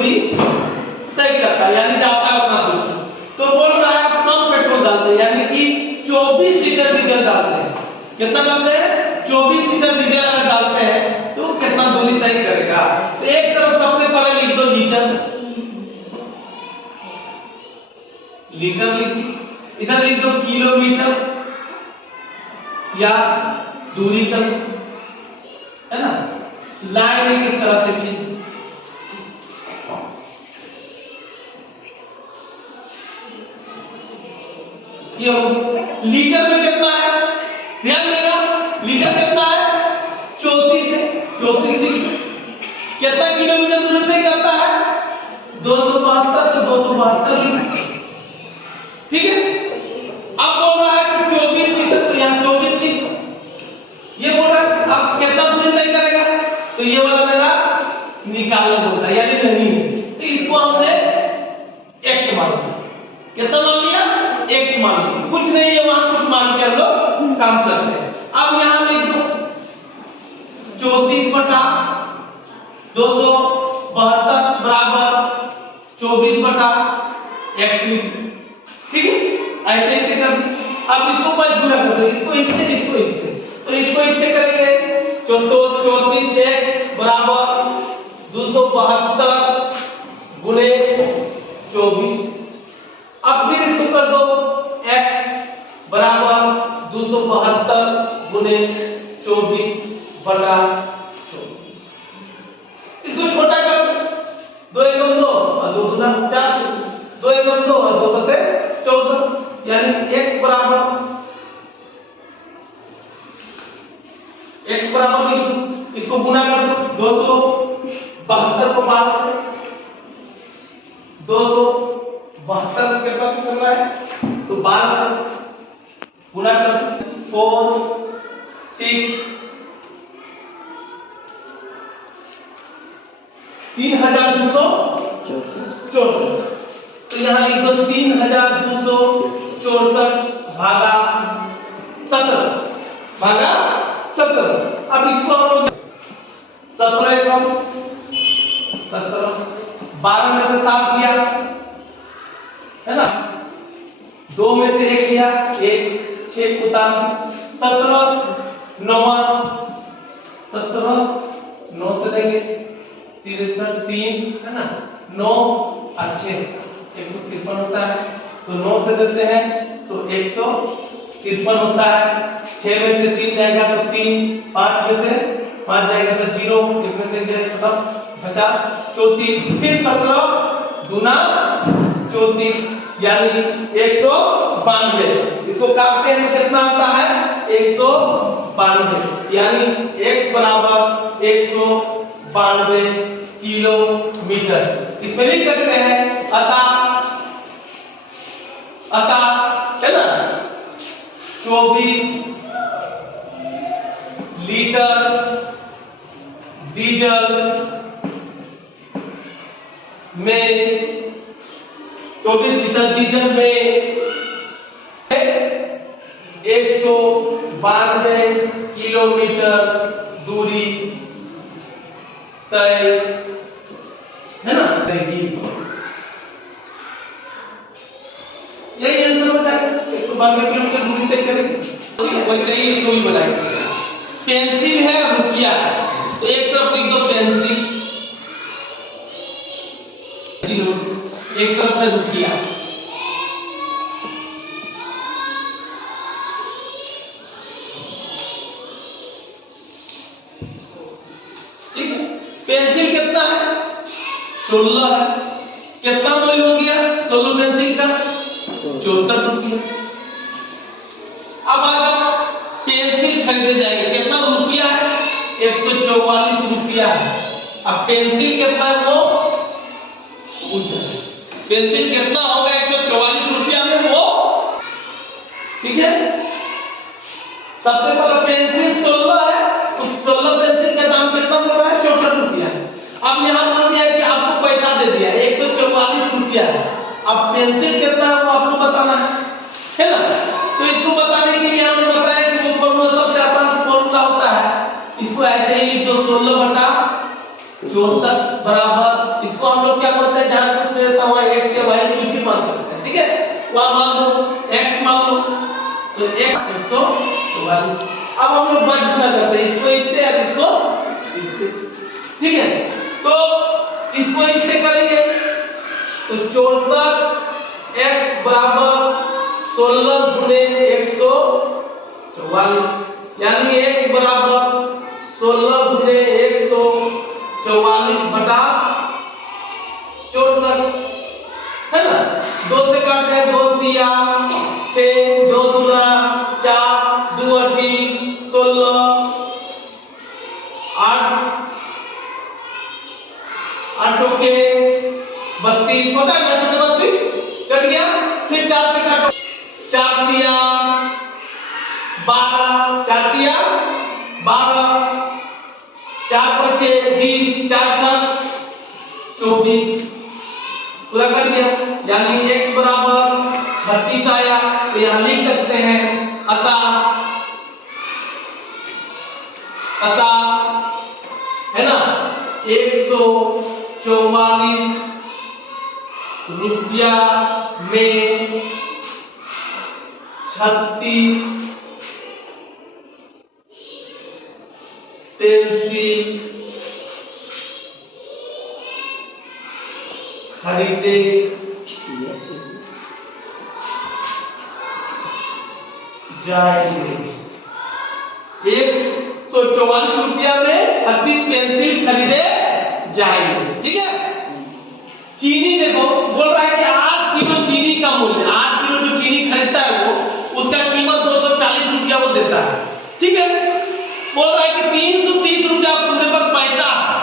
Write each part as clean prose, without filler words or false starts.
दूरी तय करता है, यानी जाता है उतना दूर। तो बोल रहा है आप कम पेट्रोल डालते हैं, यानी कि 24 लीटर डीजल डालते हैं। कितना डालते हैं? 24 लीटर डीजल अगर डालते हैं तो कितना दूरी तय करेगा? तो एक तरफ सबसे पहले लिख दो लीटर, लीटर लिख, इधर लिख दो किलोमीटर या दूरी तक, है ना। लाइन किस तरह से खींच, ये लीटर में कितना है ध्यान देगा, लीटर कितना है 34 है, 34 लीटर कितना किलोमीटर दूरी तय करता है? 272 तो 272 लीटर, ठीक है। अब बोल रहा है कि 24 लीटर, तो यहाँ 24 लीटर, ये बोल रहा है अब कितना दूरी तय करेगा? तो ये वाला मेरा निकालना होता है, यानी नहीं है, तो इसको हमने x मान लिया। कितना मान लिया? x मान लिया, कुछ नहीं है वहां, कुछ मान के हम लोग काम करते हैं। अब यहां लिख दो 34 बटा 272 बराबर 24 बटा x लिख, ठीक है। ऐसे ऐसे कर दी। अब इसको 5 गुना कर दो, इसको इससे, इसको इससे, तो इसको इससे करेंगे तो 34x बराबर 272 गुणे 24। अब फिर इसको कर दो x बराबर 272 गुणे 24 बटा 24। इसको छोटा कर दो, 2 एकम 2 और 2 दूना 4, 2 एकम 2 और 2 सते 14, यानी x बराबर इसको गुना कर दो 272 को 12 से, 272 के पास करना है तो 12 से गुना कर 4 6 3264, तो यहाँ लिख दो 3264 भागा 17 भागा 17। अब इसको हम लोग 17 एकम 17, 12 में से 7 दिया है ना, 2 में से 1 लिया 1, 6 कुता 17 9 9 से देंगे 3 है ना, 9 और 6 153 होता है, तो 9 से देते हैं तो 153 होता है। 6 में से 3 जाएगा तो 3, 5 में से 5 जाएगा तो 0, 1 में से खत्म बचा 34, फिर 17 दूना 34 यानी 192। इसको काटते हैं तो कितना आता है 192, यानी x बराबर 192 किलोमीटर। इसमें लिख सकते हैं अतः है ना 24 लीटर डीजल में 24 लीटर डीजल में 192 किलोमीटर दूरी तय है ना करेगी। यही आंसर हो जाएगा, 192 किलोमीटर दूरी तय करेगी। वैसे ही इसको भी बनाएंगे। पेंसिल है और रुपया है, तो एक तरफ लिख दो पेंसिल, एक तरफ है रुपया। ठीक है, पेंसिल कितना है 16 है, कितना मूल्य हो गया 16 पेंसिल का 64 रुपया। अब आ जाओ पेंसिल खरीदे जाएंगे, कितना रुपया है 144 रुपया है। अब पेंसिल कितना है वो पूछा, पेंसिल कितना होगा 144 रुपया में वो, ठीक है। सबसे पहले पेंसिल 16 है, तो 16 पेंसिल का दाम कितना बोल रहा है 64 रुपया। अब यहाँ बोल दिया कि आपको पैसा दे दिया 144 रुपया है, अब पेंसिल कितना है वो आपको बताना है ना। तो इसको बताने के लिए हमने बताया कि वो फॉर्मूला सबसे आसान फॉर्मूला होता है, इसको ऐसे ही 16 बटा 64 बराबर, इसको हम लोग क्या वहां मान दो, x मान लो, तो x 144। अब हम लोग बच गुना करते हैं, इसको इससे और इसको इससे, ठीक है। तो इसको इससे करेंगे तो 64x बराबर 16 गुने 144, यानी x बराबर 16 गुने 144 बटा 64, है ना। 2 से काटते हैं, 2 दिया 6, 2 दूना 4, 2 अठी 16, 8 चौके 32, होता है ना, 32 कट गया। फिर 4 से काटो, 4 दिया 12, 4 दिया 12, 4 पचे 20, 4 छक 24, पूरा कर दिया, यानी x बराबर 36 आया। तो यहां लिख सकते हैं अतः है ना 144 रुपया में 36 पेंसिल खरीदे जाएंगे। 144 रुपया में 36 पेंसिल खरीदे जाएंगे, ठीक है। चीनी देखो बोल रहा है कि 8 किलो चीनी का मूल्य, 8 किलो जो चीनी खरीदता है वो, उसका कीमत 240 रुपया वो देता है, ठीक है। बोल रहा है कि 330 रुपया तुम्हारे पास पैसा है,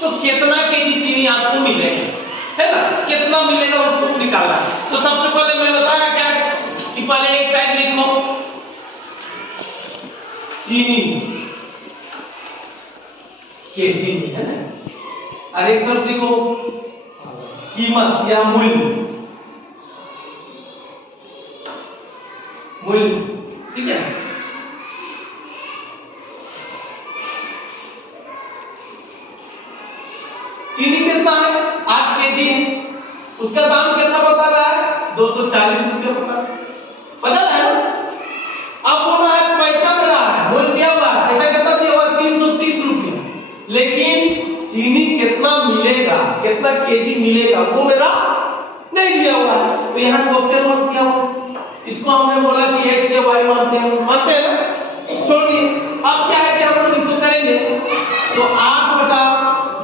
तो कितना केजी चीनी आपको मिलेगा, है ना, कितना मिलेगा उसको निकालना। तो सबसे पहले मैं बताया क्या कि पहले एक साइड लिखो चीनी केजी में, है ना, और एक तरफ लिखो कीमत या मूल्य, ठीक है। चीनी कितना है, 8 केजी है, उसका दाम कितना बता रहा है, 240 रुपया बता रहा है ना। अब बोल रहा है पैसा मेरा है, मूल्य दिया हुआ है, पैसा कितना दिया हुआ है, 330 रुपया, लेकिन चीनी कितना मिलेगा, कितना केजी मिलेगा वो मेरा नहीं दिया हुआ है। तो यहाँ क्वेश्चन मार्क दिया हुआ, इसको हमने बोला कि x या y मानते हैं ना, छोड़ दिए। अब क्या है कि हम लोग इसको करेंगे, तो 8 बटा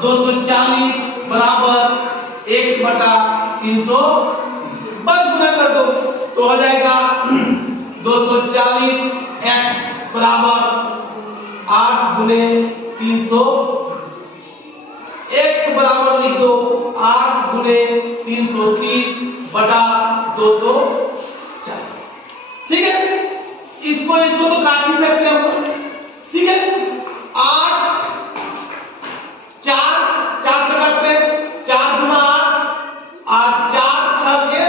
240 बराबर 1 बटा 300, बस गुना कर दो तो हो जाएगा 240 x बराबर 8 गुने 300, x बराबर लिख दो 8 गुने 330 बटा 240, ठीक है। इसको तो काट ही सकते हो, ठीक है। 8 4 से काटते हैं, 4 गुना 8 4 6 के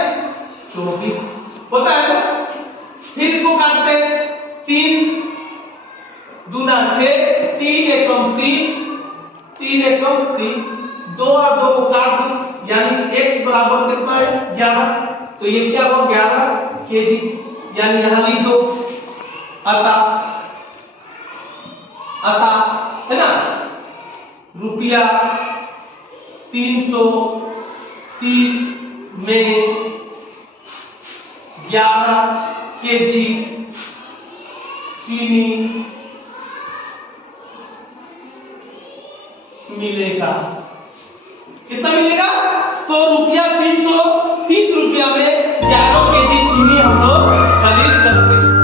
24 होता है ना। फिर इसको काटते हैं, 3 दूना 6, 3 एकम 3, 3 एकम 3, 2 और 2 को काट दो, यानी x बराबर कितना है 11, तो ये क्या हुआ 11 केजी, यानी यहां लिख दो अतः है ना रुपया 330 में 11 केजी चीनी मिलेगा। कितना मिलेगा, तो रुपया 330 रुपया में 11 केजी चीनी हम लोग खरीद सकते हैं।